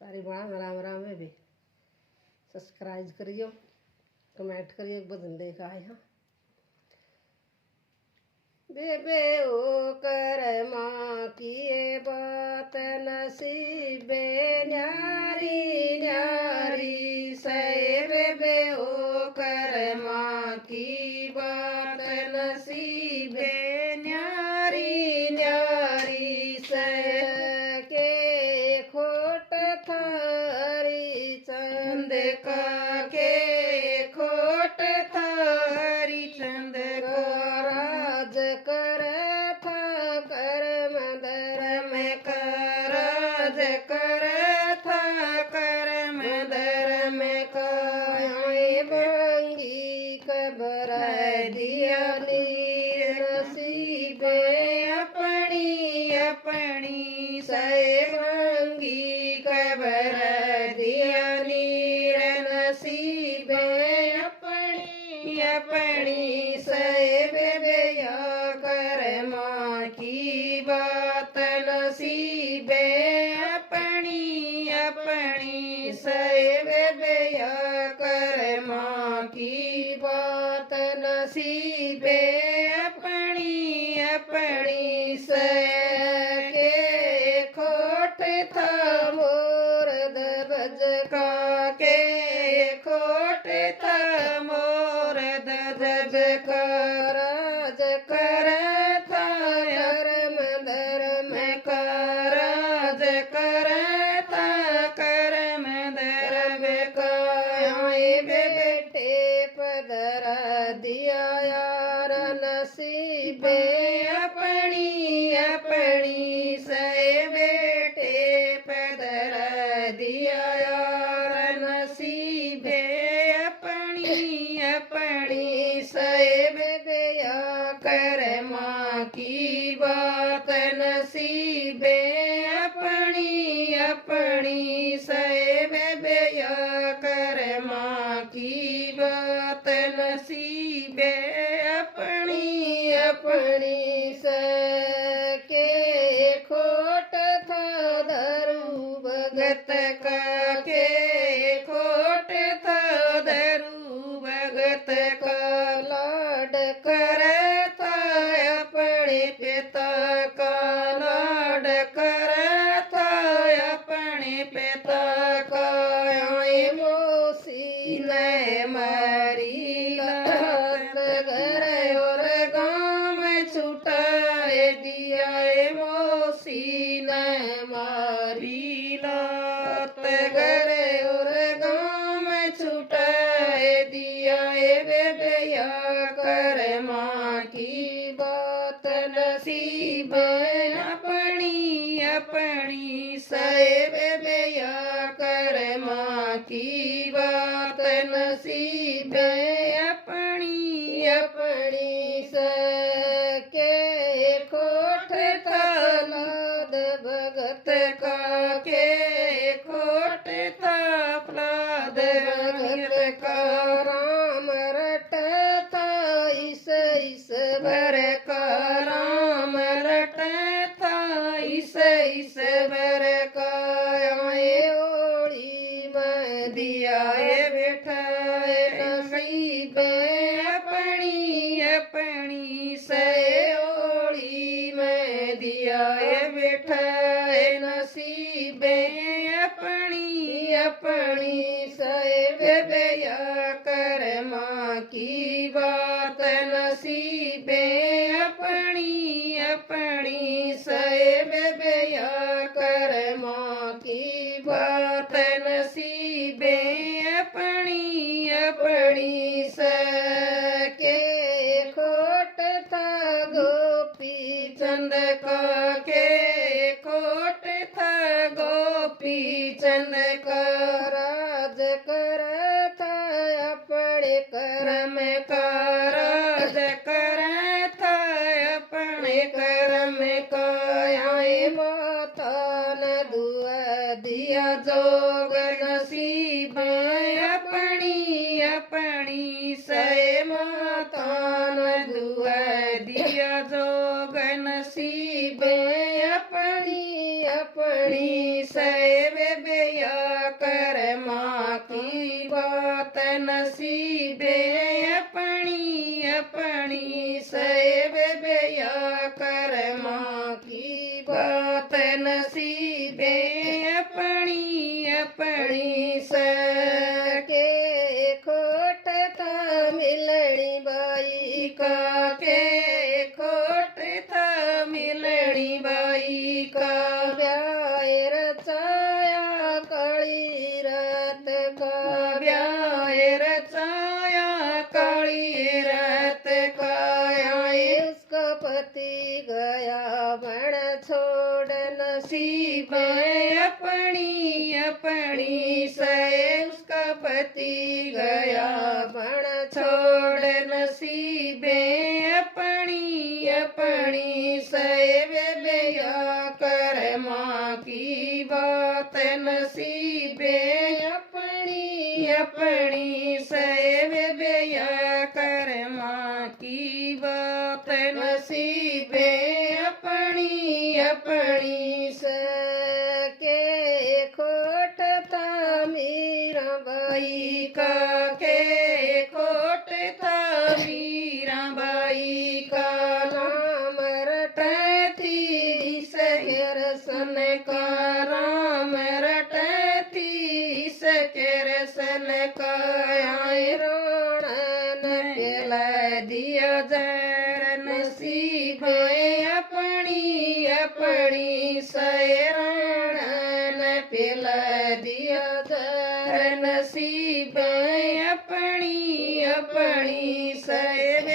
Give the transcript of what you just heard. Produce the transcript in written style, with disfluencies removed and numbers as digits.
सारी बाण राम राम है भी सब्सक्राइब करियो, कमेंट करियो, भजन देखा है। हाँ बेबे ओ कर माँ की ये बात नसीबे न्यारी न्यारी से। बेबे ओ कर माँ की बात नसीबे न्यारी न्यारी से। के खोट थारी चंद का के खोट थारी चंद का राज कर था कर मदर में कराज कर था कर मदर में काई बंगी कबर दिया नसीबे अपनी अपनी से बंगी कबर दिया नीर नसीबे अपनी अपनी से। बेबे या कर माँ की बात नसीबे अपनी अपनी से। बेबे या कर माँ की बात नसीबे अपनी अपनी से। के खोट था मोर दबज का के खोट था मोर दबज का राज कर था कर मदर में कराज कर था कर मदर में काई बेटे पदरा दिया यार नसीबे अपनी अपनी से। बेटे पदरा दिया यार नसीबे अपनी अपनी से। बेबे या कर माँ की बात नसीबे अपनी अपनी से। बेबे या कर माँ की बात नसीबे अपनी अपनी से। के खोट था धरू भगत का के खोट था धरू भगत का लाड कर था अपने पिता का लाड कर था अपने पिता का। मोसी ने मारी लात घर और गाँव में छुटाए दिया। मोसी ने मारी लात घर और गाँव में छुटाए दिया। बेबे या कर माँ की बात नसीबे अपनी अपनी से। बेबे या कर माँ की बात नसीबे अपनी अपनी से। के खोट था लाद भगत का के खोट था लाद भगत का राम रट था इस भर का राम रट था इस भर का। ओली में दिया बैठा नसीबे अपनी अपनी से। ओली में दिया बैठा नसीबे अपनी अपनी से। बेबे या कर माँ की बात नसीबे अपनी अपनी से। बेबे या कर माँ की बात नसीबे अपनी अपनी से। के खोट था गोपी चंद का के खोट था गोपी चंद का राज कर था अपने कर्म का राज कर था अपने कर्म का। माता ने दुआ दिया जोग नसीबे अपनी अपनी से। माता ने दुआ दिया जोग नसीबे अपनी अपनी से। बेबे या अपनी अपनी सके खोट था मिलनी बाई का के खोट था मिलनी बाई का ब्याह रचाया काली रात का ब्याह रचाया काली रात का उसका पति गया बण छोड़ नसीब अपनी अपनी से उसका पति गया बण छोड़ नसीबे अपनी अपनी से बेया कर माँ की बात नसीबे अपनी अपनी से बेया कर माँ की बात नसीबे अपनी अपनी सके खोट था मीरा बाई का के खोट था मीराबाई का नाम रटती सरसन का राम रटती सरसन का रोणन पेला दिया जर नसीब अपनी अपनी सैरण पेला दिया जर नसीब अपनी अपनी सैर